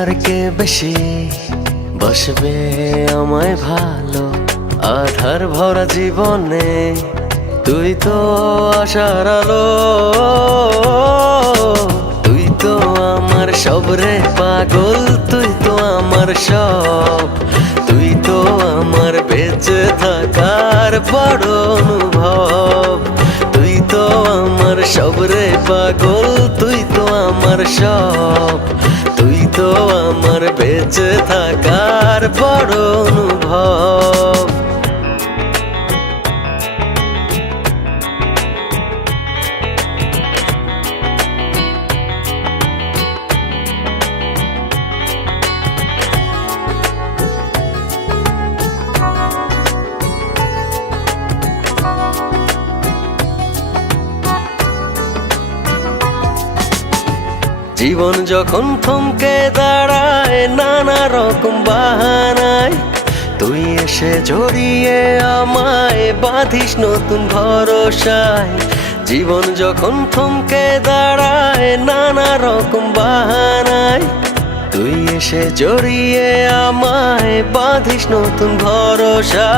আর কে বেশি বসবে আমায় ভালো? আধার ভরা জীবনে তুই তো আশার আলো। তুই তো আমার সব রে পাগল, তুই তো আমার সব। তুই তো আমার বেঁচে থাকার বড় অনুভব। তুই তো আমার সব রে পাগল, তুই তো আমার সব। তুই তো আমার বেঁচে থাকার বড় অনুভব। জীবন যখন থমকে দাঁড়ায় নানা রকম বাহানায়, তুই এসে জড়িয়ে আমায় বাঁধিস নতুন ভরসায়। জীবন যখন থমকে দাঁড়ায় নানা রকম বাহানায়, তুই এসে জড়িয়ে আমায় বাঁধিস নতুন ভরসায়।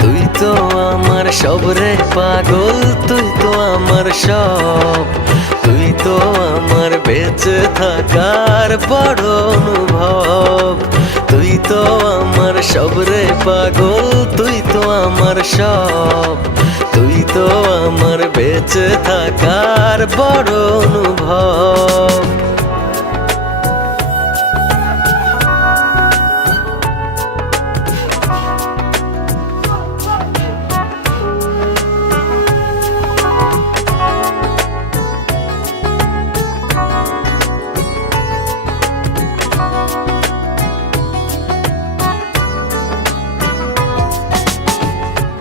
তুই তো আমার সব রে পাগল, তুই তো আমার সব। তুই তো আমার বেঁচে থাকার বড় অনুভব। তুই তো আমার সব রে পাগল, তুই তো আমার সব। তুই তো আমার বেঁচে থাকার বড় অনুভব।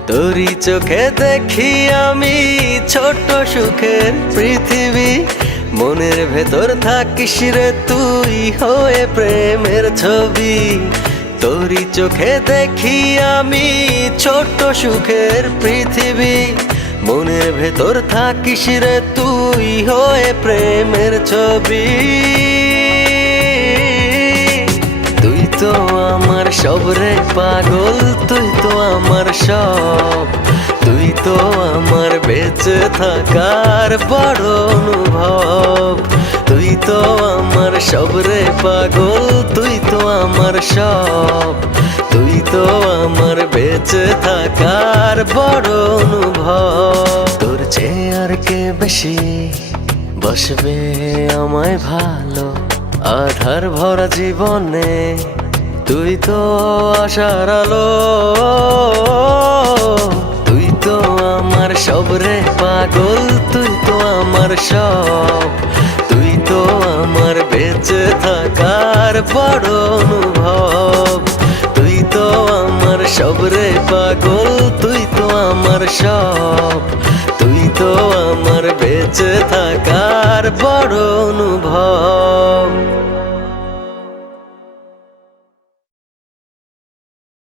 তোরই চোখে দেখি আমি ছোট্ট সুখের পৃথিবী। মনের ভেতর থাকিস রে তুই হয়ে প্রেমের ছবি। তোরই চোখে দেখি আমি ছোট্ট সুখের পৃথিবী। মনের ভেতর থাকিস রে তুই হয়ে প্রেমের ছবি। তুই তো আমার সব রে পাগল, তুই তো আমার সব। তুই তো আমার বেঁচে থাকার বড় অনুভব। তুই তো আমার সব রে পাগল, তুই তো আমার সব। তুই তো আমার বেঁচে থাকার বড় অনুভব। তোর চেয়ে আর কে বেশি বসবে আমায় ভালো? আধার ভরা জীবনে তুই তো আশার আলো। তুই তো আমার সব রে পাগল, তুই তো আমার সব। তুই তো আমার বেঁচে থাকার বড় অনুভব। তুই তো আমার সব রে পাগল, তুই তো আমার সব। তুই তো আমার বেঁচে থাকার বড় অনুভব।